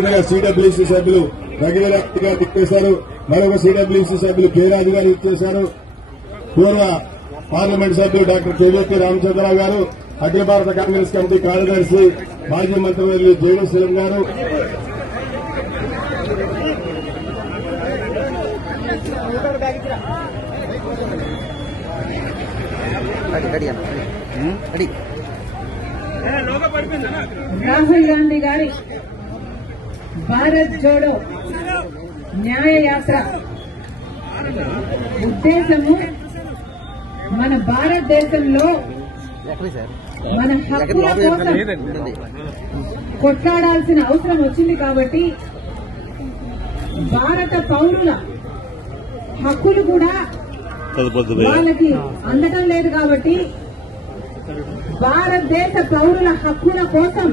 CWC సభ్యులు రఘువీరారెడ్డి గారు ఇచ్చేశారు. మరొక సిడబ్ల్యూసీ సభ్యులు కె రాజు గారు ఇచ్చేశారు. పూర్వ పార్లమెంట్ సభ్యులు డాక్టర్ కేవీపీ రామచంద్రరావు గారు, అఖిల భారత కాంగ్రెస్ కమిటీ కార్యదర్శి మాజీ మంత్రివర్యులు జేడీ శ్రీరామ్ గారు, రాహుల్ గాంధీ గారి భారత్ జోడో న్యాయ యాత్ర ఉద్దేశము మన భారతదేశంలో మన హక్కుల కోసం కొట్లాడాల్సిన అవసరం వచ్చింది కాబట్టి భారత పౌరుల హక్కులు కూడా వాళ్ళకి అందటం లేదు కాబట్టి భారతదేశ పౌరుల హక్కుల కోసం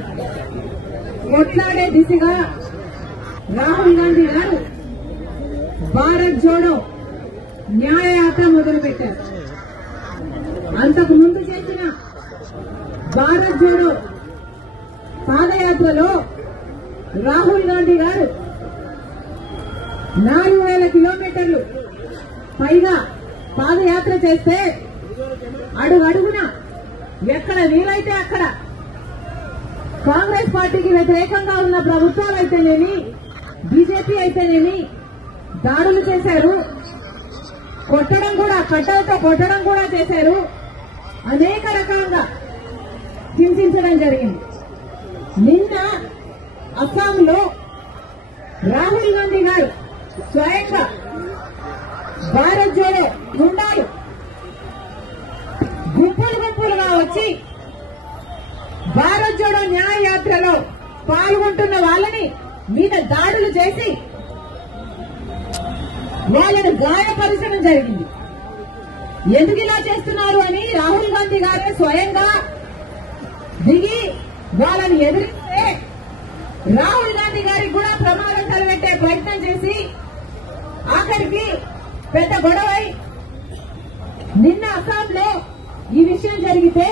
కొట్లాడే దిశగా రాహుల్ గాంధీ గారు భారత్ జోడో న్యాయయాత్ర మొదలుపెట్టారు. అంతకు ముందు చేసిన భారత్ జోడో పాదయాత్రలో రాహుల్ గాంధీ గారు 4,000 కిలోమీటర్లు పైగా పాదయాత్ర చేస్తే అడుగడుగున ఎక్కడ వీలైతే అక్కడ కాంగ్రెస్ పార్టీకి వ్యతిరేకంగా ఉన్న ప్రభుత్వాలు అయితేనేమి, బీజేపీ అయితేనేమి దాడులు చేశారు. కొట్టడం కూడా, కట్టలతో కొట్టడం కూడా చేశారు. అనేక రకాలుగా హింసించడం జరిగింది. నిన్న అస్సాంలో రాహుల్ గాంధీ గారు స్వయంగా భారత్ జోడో గుండాలు గుంపులుగా వచ్చి భారత్ జోడో న్యాయ యాత్రలో పాల్గొంటున్న వాళ్ళని మీద దాడులు చేసి వాళ్ళని గాయపరచడం జరిగింది. ఎందుకు ఇలా చేస్తున్నారు అని రాహుల్ గాంధీ గారే స్వయంగా దిగి వాళ్ళని ఎదిరిస్తే రాహుల్ గాంధీ గారికి కూడా ప్రమాదం తలపెట్టే ప్రయత్నం చేసి ఆఖరికి పెద్ద గొడవై నిన్న అస్సాంలో ఈ విషయం జరిగితే